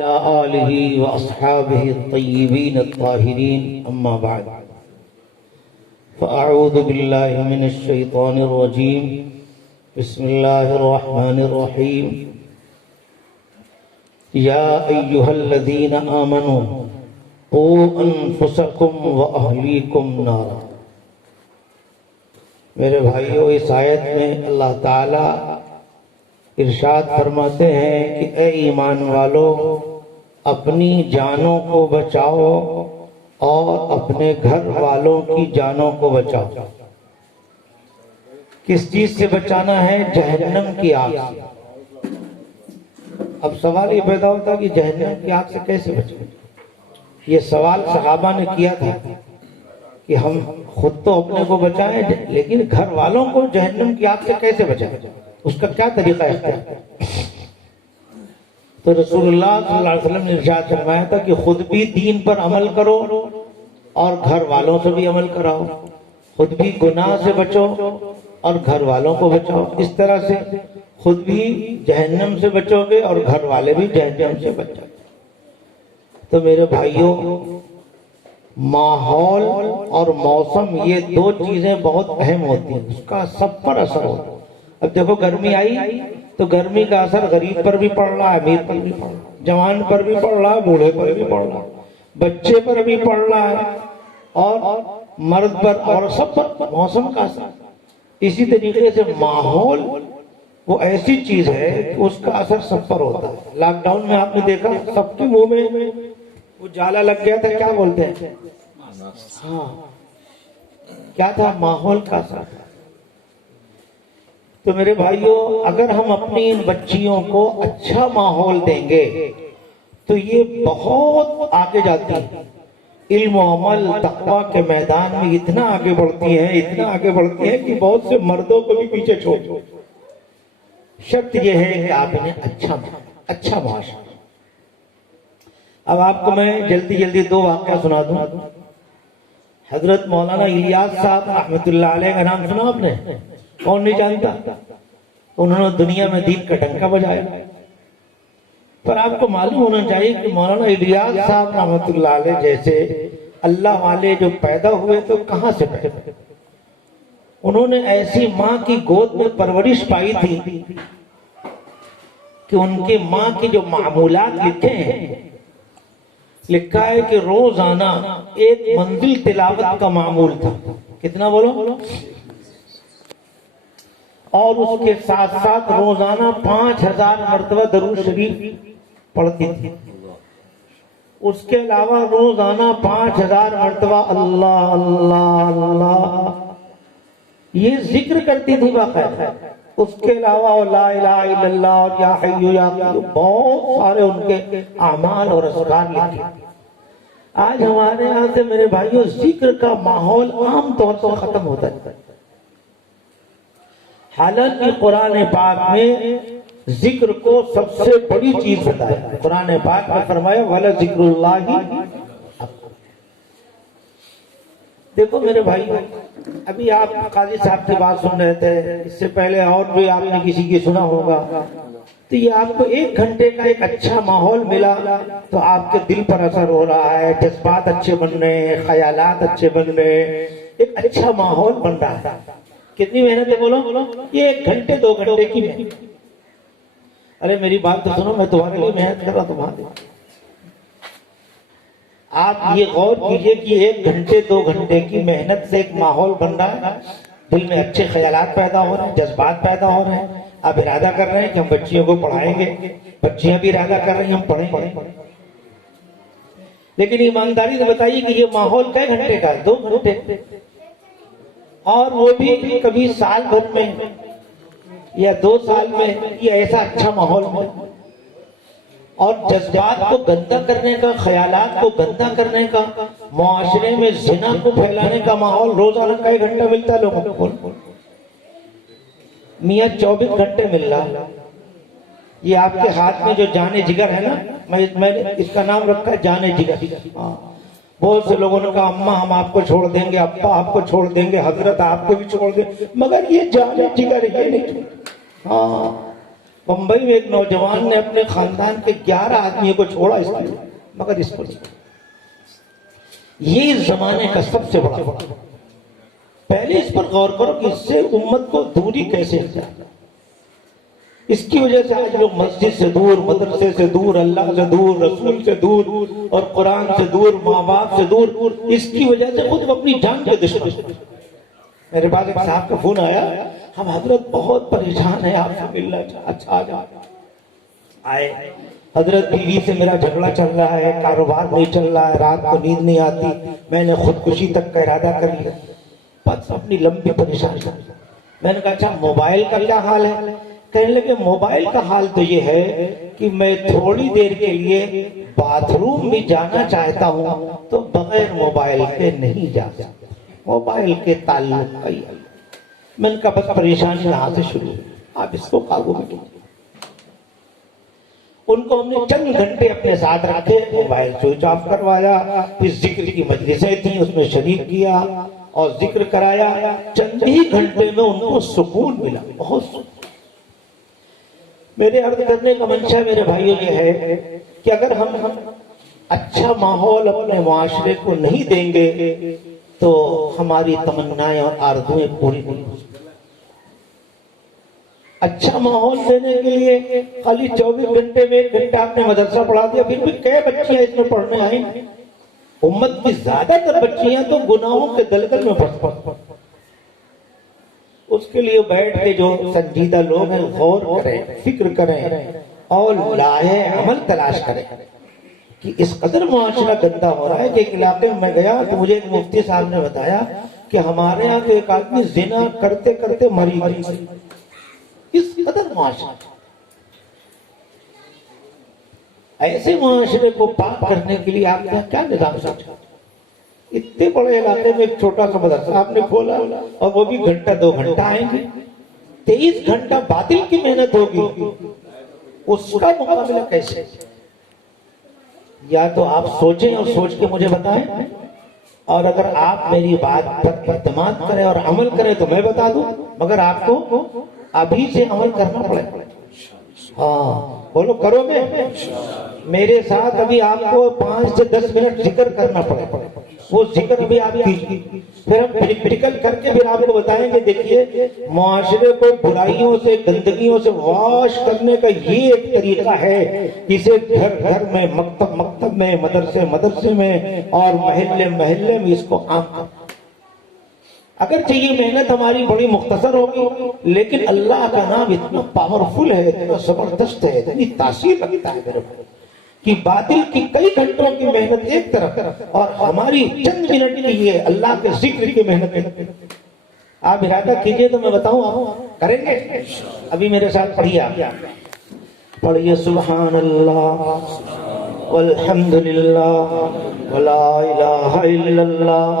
وعلى آله وأصحابه الطيبين الطاهرين أما بعد فأعوذ بالله من الشيطان الرجيم بسم الله الرحمن الرحيم يا أيها الذين آمنوا قوا أنفسكم وأهليكم نارا۔ میرے بھائیو، اس آیت میں اللہ تعالی ارشاد فرماتے ہیں کہ اے ایمان والو، اپنی جانوں کو بچاؤ اور اپنے گھر والوں کی جانوں کو بچاؤ۔ کس چیز سے بچانا ہے؟ جہنم کی آگ سے۔ اب سوال یہ پیدا ہوتا کہ جہنم کی آگ سے کیسے بچیں؟ یہ سوال صحابہ نے کیا تھا کہ ہم خود تو اپنے کو بچائیں لیکن گھر والوں کو جہنم کی آگ سے کیسے بچائیں، اس کا کیا طریقہ اختیار؟ تو رسول اللہ صلی اللہ علیہ وسلم نے ارشاد فرمایا تھا کہ خود بھی دین پر عمل کرو اور گھر والوں سے بھی عمل کراؤ۔ خود بھی گناہ سے بچو اور گھر والوں کو بچاؤ۔ اس طرح سے خود بھی جہنم سے بچو گے اور گھر والے بھی جہنم سے بچو گے۔ تو میرے بھائیوں، ماحول اور موسم یہ دو چیزیں بہت اہم ہوتی ہیں، اس کا سب پر اثر ہوتا ہے۔ اب دیکھو گرمی آئی تو گرمی کا اثر غریب پر بھی پڑ رہا ہے، امیر پر بھی پڑ رہا ہے، جوان پر بھی پڑ رہا ہے، بوڑھے پر بھی پڑ رہا ہے، بچے پر بھی پڑ رہا ہے اور مرد پر اور سب پر موسم کا اثر۔ اسی طریقے سے ماحول وہ ایسی چیز ہے کہ اس کا اثر سب پر ہوتا ہے۔ لاک ڈاؤن میں آپ نے دیکھا سب کے منہ میں وہ جالا لگ گیا تھا، کیا بولتے ہیں؟ ہاں، کیا تھا؟ ماحول کا اثر تھا۔ تو میرے بھائیوں، اگر ہم اپنی ان بچیوں کو اچھا ماحول دیں گے تو یہ بہت آگے جاتی ہیں، علم و عمل تقویٰ کے میدان میں اتنا آگے بڑھتی ہیں کہ بہت سے مردوں کو بھی پیچھے چھوڑ۔ شرط یہ ہے کہ آپ انہیں اچھا معاشرہ۔ اب آپ کو میں جلدی دو واقعہ سنا دوں۔ حضرت مولانا الیاس صاحب رحمۃ اللہ علیہ کا نام سنا آپ نے؟ کون نہیں جانتا؟ انہوں نے دنیا میں دین کا ڈنکا بجایا۔ پر آپ کو معلوم ہونا چاہیے کہ مولانا الیاس صاحب رحمۃ اللہ علیہ جیسے اللہ والے جو پیدا ہوئے تو کہاں سے پیدا؟ انہوں نے ایسی ماں کی گود میں پرورش پائی تھی کہ ان کی ماں کی جو معمولات لکھے ہیں، لکھا ہے کہ روزانہ ایک منزل تلاوت کا معمول تھا۔ کتنا بولو؟ اور اس کے ساتھ ساتھ روزانہ 5000 مرتبہ درود شریف پڑھتی تھی۔ اس کے علاوہ روزانہ 5000 مرتبہ اللہ اللہ اللہ یہ ذکر کرتی تھی باقاعدہ۔ اس کے علاوہ لا الہ الا اللہ یا حی یا قیوم، بہت سارے ان کے اعمال اور اذکار لکھے۔ آج ہمارے یہاں سے میرے بھائیوں ذکر کا ماحول عام طور پر ختم ہوتا ہے، حالانکہ قرآن پاک میں ذکر کو سب سے بڑی چیز بتایا۔ قرآن پاک میں فرمایا وَلَذِكْرُ اللَّهِ۔ دیکھو میرے بھائی، ابھی آپ قاضی صاحب کی بات سن رہے تھے، اس سے پہلے اور بھی آپ نے کسی کی سنا ہوگا، تو یہ آپ کو 1 گھنٹے کا ایک اچھا ماحول ملا تو آپ کے دل پر اثر ہو رہا ہے، جذبات اچھے بن رہے ہیں، خیالات اچھے بن رہے ہیں، ایک اچھا ماحول بن رہا ہے۔ کتنی محنت ہے بولو؟ یہ 1 گھنٹے 2 گھنٹے کی محنت۔ ارے میری بات تو سنو، میں تمہارے لیے محنت کر رہا ہوں تمہارے۔ آپ یہ غور کیجئے کہ 1 گھنٹے 2 گھنٹے کی محنت سے ایک ماحول بن رہا ہے، دل میں اچھے خیالات پیدا ہو رہے ہیں، جذبات پیدا ہو رہے ہیں۔ آپ ارادہ کر رہے ہیں کہ ہم بچیوں کو پڑھائیں گے، بچیاں بھی ارادہ کر رہی ہیں ہم پڑھیں گے، لیکن ایمانداری سے بتائیے کہ یہ ماحول کئے گھنٹے کا ہے؟ 2 گھنٹے، اور وہ بھی کبھی سال بھر میں یا 2 سال میں یہ ایسا اچھا ماحول ہے۔ اور جذبات کو گندا کرنے کا، خیالات کو گندا کرنے کا، معاشرے میں زنا کو پھیلانے کا ماحول روزانہ کئی گھنٹہ ملتا ہے لوگوں کو؟ میاں 24 گھنٹے مل رہا۔ یہ آپ کے ہاتھ میں جو جان جگر ہے نا، میں نے اس کا نام رکھا ہے جان جگر۔ بہت سے لوگوں نے کہا اماں ہم آپ کو چھوڑ دیں گے، ابا آپ کو چھوڑ دیں گے، حضرت آپ کو بھی چھوڑ دیں، مگر یہ جان جگر یہ نہیں۔ ہاں، بمبئی میں ایک نوجوان نے اپنے خاندان کے 11 آدمیوں کو چھوڑا اس لیے، مگر اس کو نہیں۔ یہ اس زمانے کا سب سے بڑا فرق۔ پہلے اس پر غور کرو کہ اس سے امت کو دوری کیسے ہو جائے۔ اس کی وجہ سے آج لوگ مسجد سے دور، مدرسے سے دور، اللہ سے دور، رسول سے دور، اور قرآن سے دور، ماں باپ سے دور، اس کی وجہ سے خود اپنی جان کے دشمن۔ میرے پاس ایک صاحب کا فون آیا، ہم حضرت بہت پریشان ہیں آپ سے ملنا چاہتے، اچھا آ جاؤ۔ آئے حضرت، بیوی سے میرا جھگڑا چل رہا ہے، کاروبار نہیں چل رہا ہے، رات کو نیند نہیں آتی، میں نے خودکشی تک کا ارادہ کر لیا، بس اپنی لمبی پریشانی۔ میں نے کہا اچھا موبائل کا کیا حال ہے؟ کہنے لگے موبائل کا حال تو یہ ہے کہ میں تھوڑی دیر کے لیے باتھ روم بھی جانا چاہتا ہوں تو بغیر موبائل کے نہیں جا سکتا، موبائل کے تعلق کا ہی۔ میں نے کہا بس پریشانی یہاں سے شروع ہے، آپ اس کو قابو میں کیجیے۔ ان کو ہم نے چند گھنٹے اپنے ساتھ رکھے، موبائل سوئچ آف کروایا، پھر ذکر کی مجلسیں تھیں اس میں شریک کیا اور ذکر کرایا۔ چند ہی گھنٹے میں ان کو سکون ملا، بہت سکون۔ میرے عرض کرنے کا منشا میرے بھائیوں یہ ہے کہ اگر ہم اچھا ماحول اپنے معاشرے کو نہیں دیں گے تو ہماری تمنائیں اور آرزویں پوری نہیں ہو سکتی۔ اچھا ماحول دینے کے لیے خالی 24 گھنٹے میں 1 گھنٹہ آپ نے مدرسہ پڑھا دیا، پھر بھی کئی بچیاں اس میں پڑھنے آئیں؟ امت کی زیادہ تر بچیاں تو گناہوں کے دلدل میں پڑھ۔ اس کے لیے بیٹھ کے جو سنجیدہ لوگ ہیں غور کریں، فکر کریں اور لاہے عمل تلاش کریں کہ اس قدر معاشرہ گندہ ہو رہا ہے کہ ایک علاقے میں گیا تو مجھے ایک مفتی صاحب نے بتایا کہ ہمارے یہاں کے ایک آدمی زنا کرتے کرتے مری گئی۔ اس قدر معاشرہ، ایسے معاشرے کو پاک کرنے کے لیے آپ نے کیا نظام سوچا؟ اتنے بڑے علاقے میں ایک چھوٹا سا مدرسہ آپ نے کھولا اور وہ بھی گھنٹہ 2 گھنٹہ آئیں گے، 23 گھنٹہ باطل کی محنت ہوگی، اس کا مقابلہ کیسے؟ یا تو آپ سوچیں اور سوچ کے مجھے بتائیں، اور اگر آپ میری بات پر اعتماد کریں اور عمل کریں تو میں بتا دوں، مگر آپ کو ابھی سے عمل کرنا پڑے۔ ہاں بولو، کرو گے؟ میرے ساتھ ابھی آپ کو 5 سے 10 منٹ ذکر کرنا پڑے، وہ ذکر بھی آپ کیجیے، پھر ہم پریکٹیکل کر کے پھر آپ کو بتائیں گے دیکھیے معاشرے کو برائیوں سے، گندگیوں سے واش کرنے کا یہ ایک طریقہ ہے، اسے گھر گھر میں، مکتب مکتب میں، مدرسے مدرسے میں اور محلے محلے میں اس کو عام کرنا۔ اگرچہ یہ محنت ہماری بڑی مختصر ہوگی لیکن اللہ کا نام اتنا پاورفل ہے، اتنا زبردست ہے، اتنی تاثیر رکھتا ہے میرے بھائی کہ باطل کی کئی گھنٹوں کی محنت ایک طرف اور ہماری چند منٹ کی یہ اللہ کے ذکر کی محنت۔ آپ ارادہ کیجئے تو میں بتاؤں آپ کریں گے؟ ابھی میرے ساتھ پڑھیے، آپ پڑھیے سبحان اللہ والحمد للہ ولا الہ الا اللہ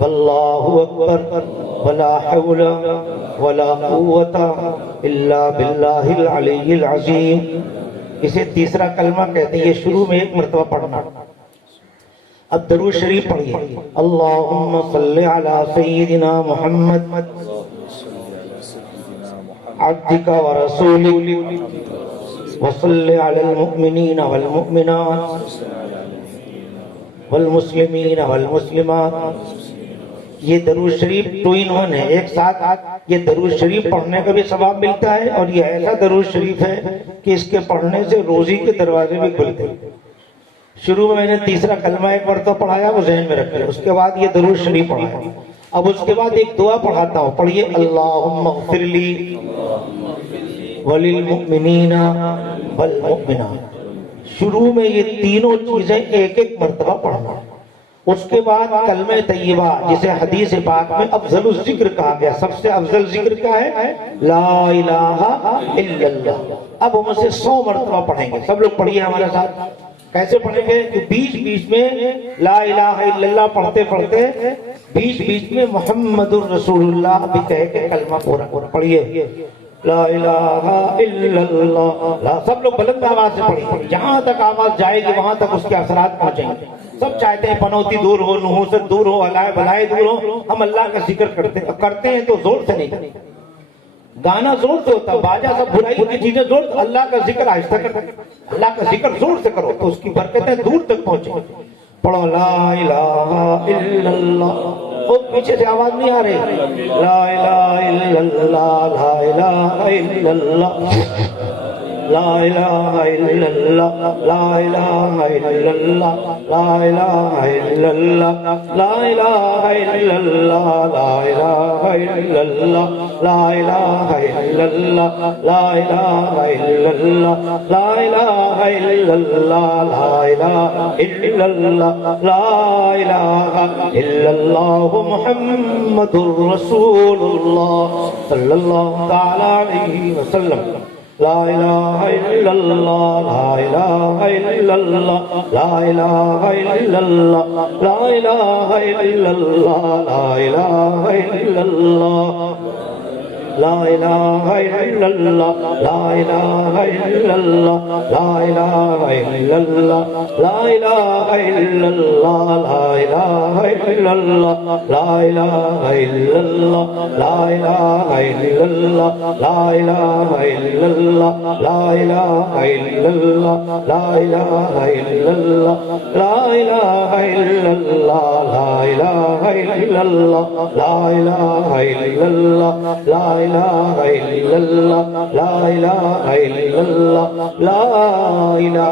واللہ اکبر ولا حول ولا قوت الا باللہ العلی العظیم۔ اسے تیسرا کلمہ کہتے ہیں، یہ شروع میں 1 مرتبہ پڑھنا۔ اب درود شریف پڑھیے، اللہم صلی علی سیدنا محمد عبدک ورسولک وصلی علی المؤمنین والمؤمنات والمسلمین والمسلمات۔ یہ درود شریف 2 in 1 ہے، ایک ساتھ یہ درود شریف پڑھنے کا بھی ثواب ملتا ہے اور یہ ایسا درود شریف ہے کہ اس کے پڑھنے سے روزی کے دروازے بھی کھلتے ہیں۔ شروع میں نے تیسرا کلمہ 1 مرتبہ پڑھایا، وہ ذہن میں رکھے، اس کے بعد یہ درود شریف پڑھایا۔ اب اس کے بعد ایک دعا پڑھاتا ہوں، پڑھیے اللہم اغفر لی وللمؤمنین والمؤمنات۔ شروع میں یہ تینوں چیزیں 1 مرتبہ پڑھنا۔ اس کے بعد کلمہ طیبہ جسے حدیث پاک میں افضل الذکر کہا گیا، سب سے افضل ذکر کیا ہے؟ لا الہ الا اللہ۔ اب ہم اسے 100 مرتبہ پڑھیں گے، سب لوگ پڑھیے ہمارے ساتھ۔ کیسے پڑھیں گے کہ بیچ بیچ میں لا الہ الا اللہ پڑھتے پڑھتے بیچ بیچ میں محمد الرسول اللہ بھی کہہ کے کلمہ پورا پڑھیے، لا الہ الا اللہ۔ سب لوگ بلند آواز سے پڑھیے، جہاں تک آواز جائے گی وہاں تک اس کے اثرات پہنچیں گے۔ سب چاہتے ہیں پنوتی دور ہو، نحوست دور ہو، علائے بلائے دور ہو، ہم اللہ کا ذکر کرتے ہیں تو زور سے نہیں کرتے۔ گانا زور سے ہوتا ہے، باجا سب برائی کی چیزیں زور سے، اللہ کا ذکر آہستہ کرو، اللہ کا ذکر زور سے کرو تو اس کی برکتیں دور تک پہنچیں۔ پڑھو لا الہ الا اللہ، اور پیچھے سے آواز نہیں آ رہی، لا الہ الا اللہ، لا الہ الا اللہ، لا الہ الا اللہ، لا الہ الا اللہ، لا الہ الا اللہ، لا الہ الا اللہ، لا الہ الا اللہ، لا الہ الا اللہ، لا الہ الا اللہ، لا الہ الا اللہ، لا الہ الا اللہ، لا الہ الا اللہ محمد رسول اللہ صلی اللہ تعالی علیہ وسلم۔ لا الہ الا اللہ، لا الہ الا اللہ، لا الہ الا اللہ، لا الہ الا اللہ، لا الہ الا اللہ، لا الہ الا اللہ، لا الہ الا اللہ، لا الہ الا اللہ، لا الہ الا اللہ، لا الہ الا اللہ، لا الہ الا اللہ، لا الہ الا اللہ، لا الہ الا اللہ، لا الہ الا اللہ، لا الہ الا اللہ، لا الہ الا اللہ، لا الہ الا اللہ، لا الہ الا اللہ، لا الہ الا اللہ، لا الہ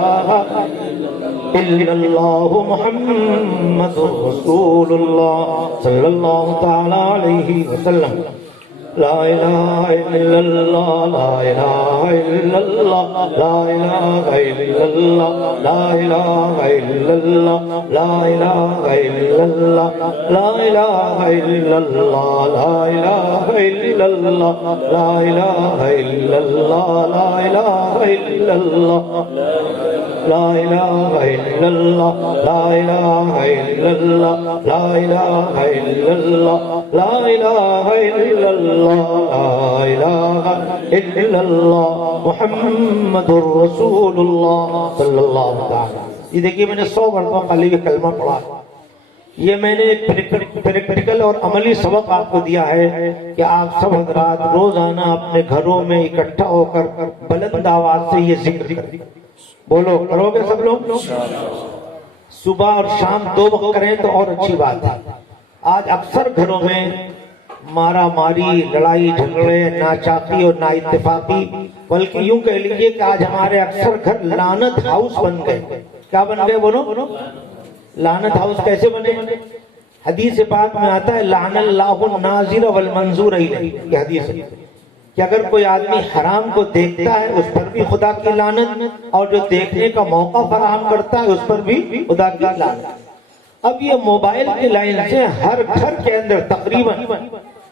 الا اللہ محمد رسول اللہ صلی اللہ تعالی علیہ وسلم۔ لا الہ الا اللہ، لا الہ الا اللہ، لا الہ الا اللہ، لا الہ الا اللہ، لا الہ الا اللہ، لا الہ الا اللہ، لا الہ الا اللہ، لا الہ الا اللہ، لا الہ الا اللہ، لا الہ الا اللہ، لا الہ الا اللہ، لا الہ الا اللہ، لا الہ الا اللہ، لا الہ الا اللہ محمد الرسول اللہ صلی اللہ تعالی۔ یہ دیکھیے میں نے 100 مرتبہ خالی کلمہ پڑھا، یہ میں نے پریکٹیکل اور عملی سبق آپ کو دیا ہے کہ آپ سب حضرات روزانہ اپنے گھروں میں اکٹھا ہو کر بلند آواز سے یہ ذکر کریں۔ بولو، کرو گے سب لوگ؟ صبح اور شام 2 وقت کریں تو اور اچھی بات ہے۔ آج اکثر گھروں میں مارا ماری، لڑائی جھگڑے، ناچاقی اور نا اتفاقی، بلکہ یوں کہہ لیجئے کہ آج ہمارے اکثر گھر لعنت ہاؤس بن گئے۔ کیا بن گئے بولو؟ لعنت ہاؤس کیسے بنے؟ حدیث پاک میں آتا ہے لعن اللہ الناظر والمنظور الیہ، یہ حدیث ہے کہ اگر کوئی آدمی حرام کو دیکھتا ہے اس پر بھی خدا کی لعنت، اور جو دیکھنے کا موقع فراہم کرتا ہے اس پر بھی خدا کی لعنت۔ اب یہ موبائل کی لائن سے ہر گھر کے اندر، تقریباً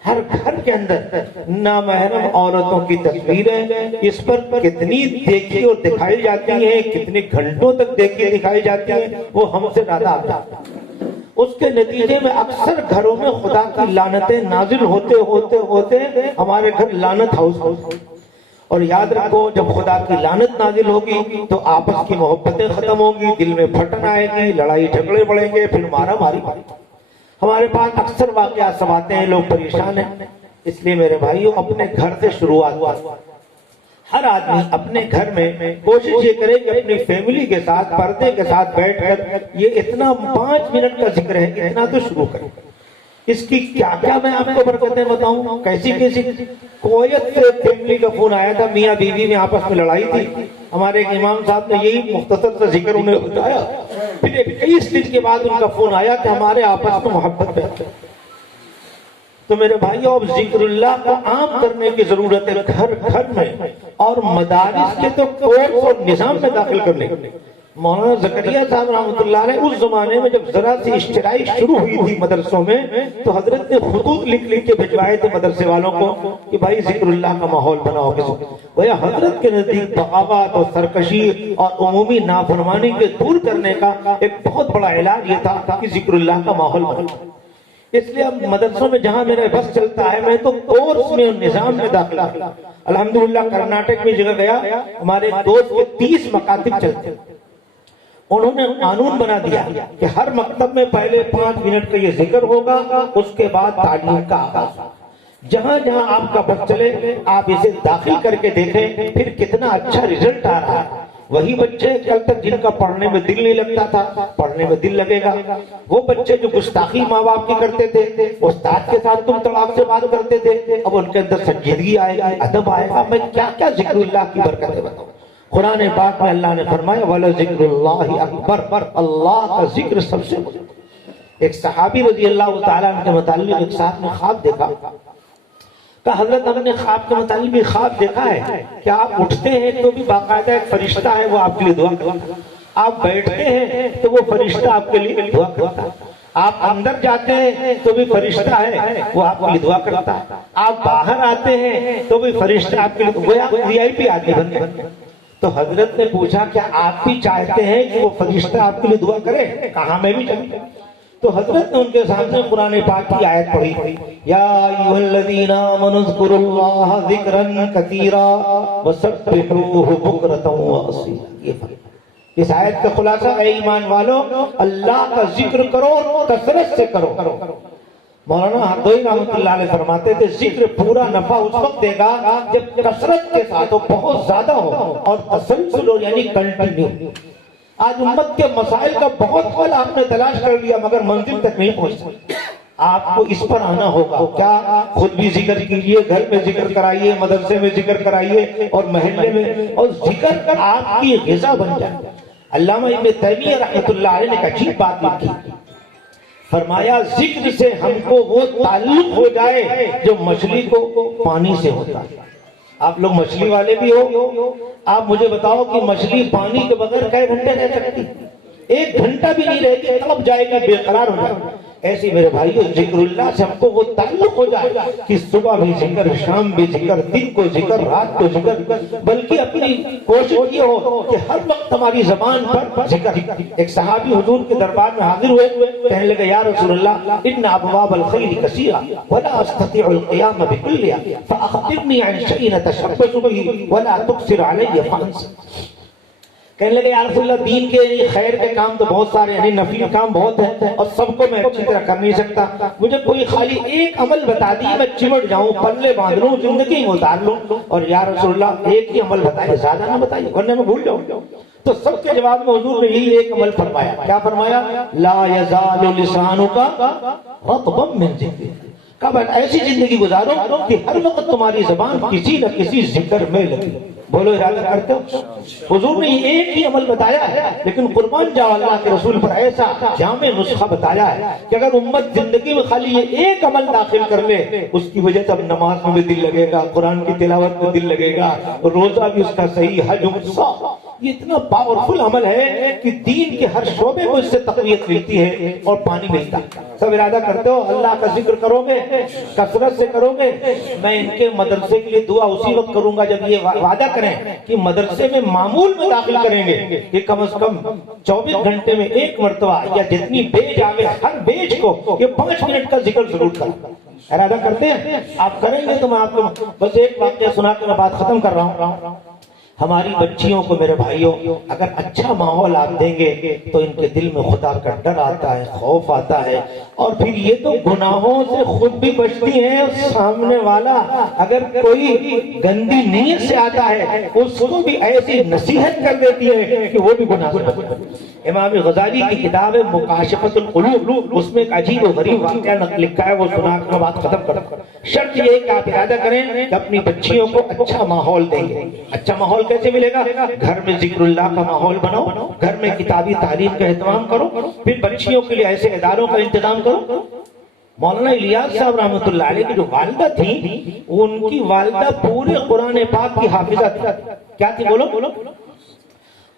ہر گھر کے اندر نامحرم عورتوں کی تصویریں، اس پر کتنی دیکھی اور دکھائی جاتی ہیں، کتنے گھنٹوں تک دیکھی دکھائی جاتی ہیں، وہ ہم سے زیادہ آپ جانتے ہیں۔ اس کے نتیجے میں اکثر گھروں میں خدا کی لعنتیں نازل ہوتے ہوتے ہوتے ہمارے گھر لعنت ہاؤس ہوتے۔ اور یاد رکھو، جب خدا کی لعنت نازل ہوگی تو آپس کی محبتیں ختم ہوں گی، دل میں پھٹن آئے گی، لڑائی جھگڑے بڑھیں گے، پھر مارا ماری بڑھے گی۔ ہمارے پاس اکثر واقعات سب آتے ہیں، لوگ پریشان ہیں۔ اس لیے میرے بھائیوں، اپنے گھر سے شروعات کرو۔ ہر آدمی اپنے گھر میں کوشش یہ کرے کہ اپنی فیملی کے ساتھ پردے کے ساتھ بیٹھ کر یہ اتنا 5 منٹ کا ذکر ہے، اتنا تو شروع کرے۔ اس کی کیا کیا میں آپ کو برکتیں بتاؤں، کیسی کیسی۔ کویت سے فیملی کا فون آیا تھا، میاں بیوی میں آپس میں لڑائی تھی، ہمارے ایک امام صاحب نے یہی مختصر سا ذکر انہیں بتایا، پھر 21 دن کے بعد ان کا فون آیا کہ ہمارے آپس میں محبت بہتر۔ تو میرے بھائیوں، اب ذکر اللہ کو عام کرنے کی ضرورت ہے گھر گھر میں، اور مدارس کے تو کورس اور نظام میں داخل کرنے کی۔ مولانا زکریا صاحب رحمۃ اللہ علیہ اس زمانے میں جب ذرا سی اشترائی شروع ہوئی تھی مدرسوں میں، تو حضرت نے خطوط لکھ لکھ کے بھجوائے تھے مدرسے والوں کو کہ بھائی ذکر اللہ کا ماحول بناؤ۔ گویا حضرت کے نزدیک بغاوت اور سرکشی اور عمومی نافرمانی کے دور کرنے کا ایک بہت بڑا علاج یہ تھا کہ ذکر اللہ کا ماحول بناؤ۔ اس لیے اب مدرسوں میں جہاں میرا بس چلتا ہے، میں تو کورس میں اور نظام میں داخلہ کیا۔ الحمدللہ کرناٹک میں جگہ گیا، ہمارے دوست کے 30 مکاتب چلتے، انہوں نے قانون بنا دیا کہ ہر مکتب میں پہلے 5 منٹ کا یہ ذکر ہوگا، اس کے بعد تعلیم کا آغاز۔ جہاں جہاں آپ کا بس چلے آپ اسے داخل کر کے دیکھیں پھر کتنا اچھا رزلٹ آ رہا ہے۔ وہی بچے کل تک جن کا پڑھنے میں دل نہیں لگتا تھا پڑھنے میں دل لگے گا، وہ بچے جو گستاخی ماں باپ کی کرتے تھے، استاد کے ساتھ تم تڑاک سے بات کرتے تھے، اب ان کے اندر سنجیدگی آئے گی، ادب آئے گا۔ میں کیا کیا ذکر اللہ کی برکتیں بتاؤں۔ قرآن پاک میں اللہ نے فرمایا وَلَذِكْرُ اللَّهِ أَكْبَرُ، اللہ کا ذکر سب سے بڑا۔ ایک صحابی رضی اللہ تعالیٰ عنہ کے متعلق ایک صاحب نے خواب دیکھا، کہا حضرت ہم نے خواب کے متعلق بھی خواب دیکھا ہے کہ آپ اٹھتے ہیں تو بھی باقاعدہ ایک فرشتہ ہے وہ آپ کے لیے دعا کرتا ہے، آپ بیٹھتے ہیں تو وہ فرشتہ آپ کے لیے دعا کرتا ہے، آپ اندر جاتے ہیں تو بھی فرشتہ ہے وہ آپ کے لیے دعا کرتا ہے، آپ باہر آتے ہیں تو بھی فرشتہ آپ کے لیے، وہ وی آئی پی آدمی بن گئے۔ تو حضرت نے پوچھا کہ آپ بھی چاہتے ہیں کہ وہ فرشتہ آپ کے لیے دعا کرے؟ کہاں میں بھی چاہتا ہوں۔ تو حضرت نے ان کے سامنے قرآن پاک کی آیت پڑھی، یا ایھا الذین آمنوا اذکروا اللہ ذکرا کثیرا وسبحوہ بکرۃ واصیلا۔ اس آیت کا خلاصہ اے ایمان والو اللہ کا ذکر کرو، کثرت سے کرو۔ مولانا ہردوئی رحمۃ اللہ علیہ فرماتے تھے ذکر پورا نفع اس وقت دے گا جب کثرت کے ساتھ ہو، بہت زیادہ ہو اور تسلسل ہو، یعنی کنٹینیو۔ آج امت کے مسائل کا بہت حل آپ نے تلاش کر لیا مگر منزل تک نہیں پہنچ سکتے۔ آپ کو اس پر آنا ہوگا، کیا خود بھی ذکر کیجئے، گھر میں ذکر کرائیے، مدرسے میں ذکر کرائیے اور محلے میں، اور ذکر آپ کی غذا بن جائے۔ علامہ ابن تیمیہ رحمۃ اللہ علیہ نے ایک عجیب بات لکھی، فرمایا ذکر سے ہم کو وہ تعلق ہو جائے جو مچھلی کو پانی سے ہوتا ہے۔ آپ لوگ مچھلی والے بھی ہو، آپ مجھے بتاؤ کہ مچھلی پانی کے بغیر کئے گھنٹے رہ سکتی؟ 1 گھنٹہ بھی نہیں رہتی، تڑپ جائے گی، بے قرار ہو جائے گی۔ ایسے میرے بھائیو ذکر اللہ سے ہم کو وہ تعلق ہو جائے کہ صبح بھی ذکر، شام بھی ذکر، دن کو ذکر، رات کو ذکر، بلکہ اپنی کوشش یہ ہو کہ ہر وقت ہماری زبان پر ذکر۔ ایک صحابی حضور کے دربار میں حاضر ہوئے، کہنے لگے یا رسول اللہ ان ابواب الخیر کثیرہ ولا استطيع القيام بكلها فاخبرني عن شيء اتشبث به ولا تقصر علي فانس۔ کہنے لگے یا رسول اللہ دین کے خیر کے کام تو بہت سارے ہیں، نفلی کام بہت ہیں اور سب کو میں اچھی طرح کر نہیں سکتا، مجھے کوئی خالی ایک عمل بتا دیے میں چمٹ جاؤں، پلے باندھ لوں، زندگی میں اتار لوں، اور یا رسول اللہ ایک ہی عمل بتائیے، زیادہ نہ بتائیے ورنہ میں بھول جاؤں۔ تو سب کے جواب میں حضور نے یہی ایک عمل فرمایا، کیا فرمایا؟ لا یزال لسانک رطبا من ذکر، کب ایسی زندگی گزارو کہ ہر وقت تمہاری زبان کسی نہ کسی ذکر میں لگے۔ بولو ارادہ کرتے ہو؟ حضور نے ایک ہی عمل بتایا ہے لیکن قربان جاؤ اللہ کے رسول پر ایسا جامع نسخہ بتایا ہے کہ اگر امت زندگی میں خالی یہ ایک عمل داخل کر لے اس کی وجہ سے اب نماز میں بھی دل لگے گا، قرآن کی تلاوت میں دل لگے گا، روزہ بھی اس کا صحیح، حج عمرہ۔ یہ اتنا پاورفل عمل ہے کہ دین کے ہر شعبے کو اس سے تقویت ملتی ہے اور پانی ملتا ہے۔ سب ارادہ کرتے ہو اللہ کا ذکر کرو گے، کثرت سے کرو گے؟ میں ان کے مدرسے کے لیے دعا اسی وقت کروں گا جب یہ وعدہ کریں کہ مدرسے میں معمول میں داخل کریں گے کہ کم از کم 24 گھنٹے میں 1 مرتبہ یا جتنی بیج آگے ہر بیج کو یہ 5 منٹ کا ذکر ضرور کریں۔ ارادہ کرتے ہیں؟ آپ کریں گے تو میں آپ کو بس ایک واقعہ سنا کے میں بات ختم کر رہا ہوں۔ ہماری بچیوں کو میرے بھائیوں اگر اچھا ماحول آپ دیں گے تو ان کے دل میں خدا کا ڈر آتا ہے، خوف آتا ہے، اور پھر یہ تو گناہوں سے خود بھی بچتی ہیں اور سامنے والا اگر کوئی گندی نیت سے آتا ہے اس کو بھی ایسی نصیحت کر دیتی ہے کہ وہ بھی گناہ سے بچتا ہے۔ امام غزالی کی کتاب ہے مکاشفۃ القلوب، اس میں ایک عجیب و غریب واقعہ لکھا ہے، وہ سنا کے بات ختم کرتا ہوں۔ شرط یہ ہے کہ آپ ارادہ کریں کہ اپنی بچیوں کو اچھا ماحول دیں گے۔ اچھا ماحول کیسے ملے گا؟ گھر میں ذکر اللہ کا ماحول بناؤ، گھر میں کتابی تعلیم کا اہتمام کرو، پھر بچیوں کے لیے ایسے اداروں کا انتظام کرو۔ مولانا الیاس صاحب رحمۃ اللہ علیہ کی جو والدہ تھی، ان کی والدہ پورے قرآن پاک کی حافظہ تھی۔ کیا تھی بولو؟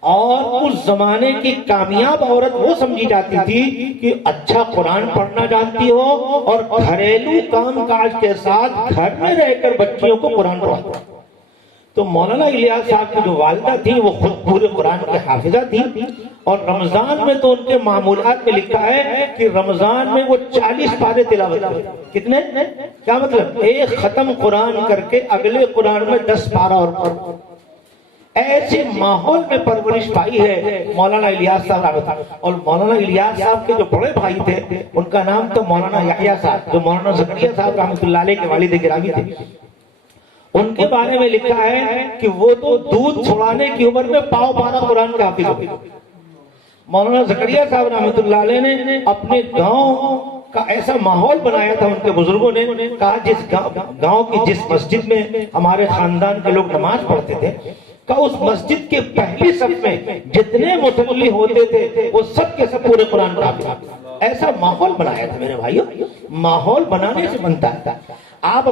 اور اس زمانے کی کامیاب عورت وہ سمجھی جاتی تھی کہ اچھا قرآن پڑھنا جانتی ہو اور گھریلو کام کاج کے ساتھ گھر میں رہ کر بچیوں کو قرآن پڑھاتی ہو۔ تو مولانا الیاس صاحب کی جو والدہ تھی وہ خود پورے قرآن کے حافظہ تھی، اور رمضان میں تو ان کے معمولات میں لکھا ہے کہ رمضان میں وہ 40 پارے تلاوت کرتے۔ کتنے؟ کیا مطلب؟ ایک ختم قرآن کر کے اگلے قرآن میں 10 پارہ اور پڑھ۔ ایسے ماحول میں پرورش پائی ہے مولانا الیاس صاحب رحمۃ اللہ. اور مولانا الیاس صاحب کے جو بڑے بھائی تھے ان کا نام تو مولانا یحییٰ صاحب، جو مولانا زکریا صاحب رحمۃ اللہ علیہ کے والد گرامی تھے. ان کے بارے میں لکھا ہے کہ وہ تو دودھ چھڑانے کی عمر میں پاؤ پارا قرآن کا حافظ ہو گئے. مولانا زکریا صاحب رحمۃ اللہ علیہ نے اپنے گاؤں کا ایسا ماحول بنایا تھا، ان کے بزرگوں نے کہا جس گاؤں کی جس مسجد میں ہمارے خاندان کے لوگ نماز پڑھتے تھے، کہ اس مسجد کے پہلی صف میں جتنے مصلی ہوتے تھے وہ سب کے سب پورے قرآن کا حافظ. ایسا ماحول بنایا تھا میرے بھائیوں. ماحول بنانے سے بنتا ہے. آپ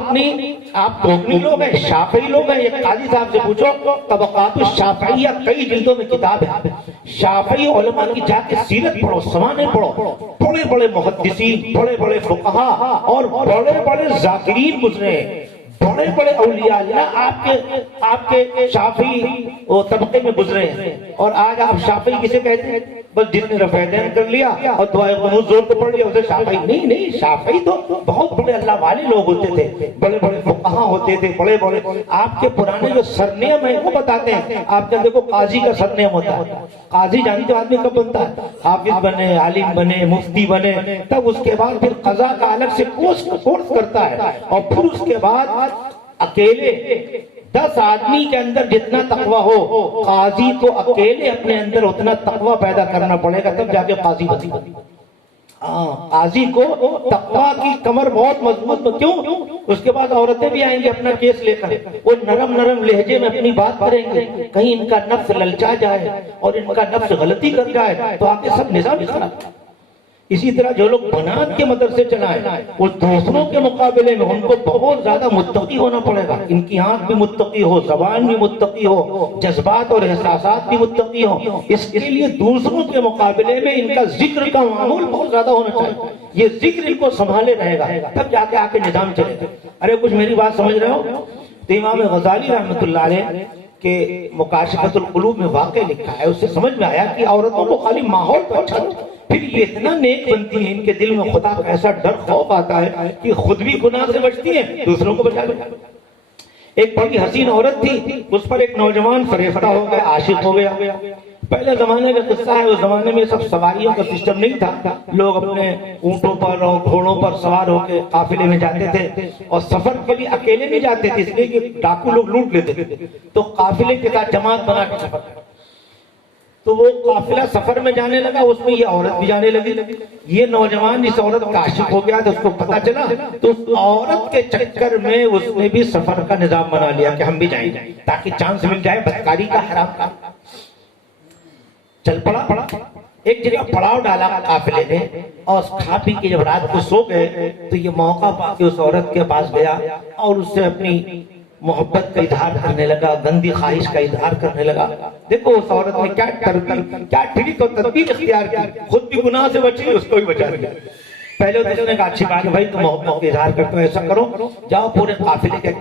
توکلی لوگ ہیں، شافعی لوگ ہیں، یہ قاضی صاحب سے پوچھو طبقات الشافعیہ کئی جلدوں میں کتاب ہے. شافعی علماء کی جا کے سیرت پڑھو، سمانے پڑھو. بڑے بڑے محدثین، بڑے بڑے فقہاء اور بڑے بڑے ذاکرین گزرے ہیں. بڑے بڑے اولیاء اللہ آپ کے شافعی طبقے میں گزرے ہیں. اور آج آپ شافعی کسے کہتے ہیں؟ بس جس نے رفع دین کر لیا اور دعائے قنوت زور پہ پڑھ لیا اسے شافعی. نہیں، شافعی تو بہت بڑے اللہ والے لوگ ہوتے تھے، بڑے بڑے فقہاء ہوتے تھے، بڑے بڑے. آپ کے پرانے جو سرنیم ہیں وہ بتاتے ہیں. آپ جب دیکھو قاضی کا سرنیم ہوتا ہے، قاضی جانتے ہو آدمی کب بنتا ہے؟ حافظ بنے، عالم بنے، مفتی بنے، تب اس کے بعد پھر قضا کا الگ سے کورس کرتا ہے. اور پھر اس کے بعد اکیلے 10 آدمی کے اندر جتنا تقوی ہو، قاضی کو اکیلے اپنے اندر اتنا تقوی پیدا کرنا پڑے گا تب جا کے قاضی بنے. قاضی کو تقوی کی کمر بہت مضبوط. کیوں؟ اس کے بعد عورتیں بھی آئیں گی اپنا کیس لے کر، وہ نرم نرم لہجے میں اپنی بات کریں گے. کہیں ان کا نفس للچا جائے اور ان کا نفس غلطی کر جائے تو آگے سب نظام ہی خراب. اسی طرح جو لوگ بنات کے مدرسے چلائیں وہ دوسروں کے مقابلے میں ان کو بہت زیادہ متقی ہونا پڑے گا. ان کی آنکھ بھی متقی ہو، زبان بھی متقی ہو، جذبات اور احساسات بھی متقی ہو. اس کے لیے دوسروں کے مقابلے میں ان کا ذکر کا معمول بہت زیادہ ہونا چاہیے. یہ ذکر ان کو سنبھالے رہے گا تب جا کے آ کے نظام چلے گا. ارے کچھ میری بات سمجھ رہے ہو؟ تو امام غزالی رحمۃ اللہ علیہ کہ مکاشفۃ القلوب میں واقع لکھا ہے، اس سے سمجھ میں آیا کہ عورتوں کو خالی ماحول پر اچھا پھر یہ اتنا نیک بنتی ہیں، ان کے دل میں خدا کا ایسا ڈر خوف آتا ہے کہ خود بھی گناہ سے بچتی ہیں، دوسروں کو بچا لیتی ہیں. ایک بڑی حسین عورت تھی، اس پر ایک نوجوان فریفتہ ہو گیا، عاشق ہو گیا. پہلے زمانے کا قصہ ہے، اس زمانے میں سب سواریوں کا سسٹم نہیں تھا. لوگ اپنے اونٹوں پر اور گھوڑوں پر سوار ہو کے قافلے میں جاتے تھے اور سفر کے لیے اکیلے نہیں جاتے تھے، اس لیے کہ ڈاکو لوگ لوٹ لیتے تھے. تو قافلے کے ساتھ جماعت بنا کے سفر. تو وہ قافلہ سفر میں جانے لگا، اس میں یہ عورت بھی جانے لگی. یہ نوجوان اس عورت کا عاشق ہو گیا تو اس کو پتا چلا، تو اس عورت کے چکر میں اس نے بھی سفر کا نظام بنا لیا کہ ہم بھی جائیں تاکہ چانس مل جائے بدکاری کا، حرام کا. چل پڑا. ایک جگہ پڑاؤ ڈالا قافلے نے اور کھا پی کے جب رات کو سو گئے تو یہ موقع پا کے اس عورت کے پاس گیا اور اس سے اپنی محبت کا اظہار کرنے لگا، گندی خواہش کا اظہار کرنے لگا. دیکھو اس عورت نے کیا ترتیب، کیا ٹھیک اور تدبیر اختیار کی، خود بھی گناہ سے بچی، اس کو بھی بچا دیا. پہلے تو اس نے کہا اچھی بات ہے بھائی تم محبت کا اظہار کرتے ہو، ایسا کرو جاؤ پورے قافلے کے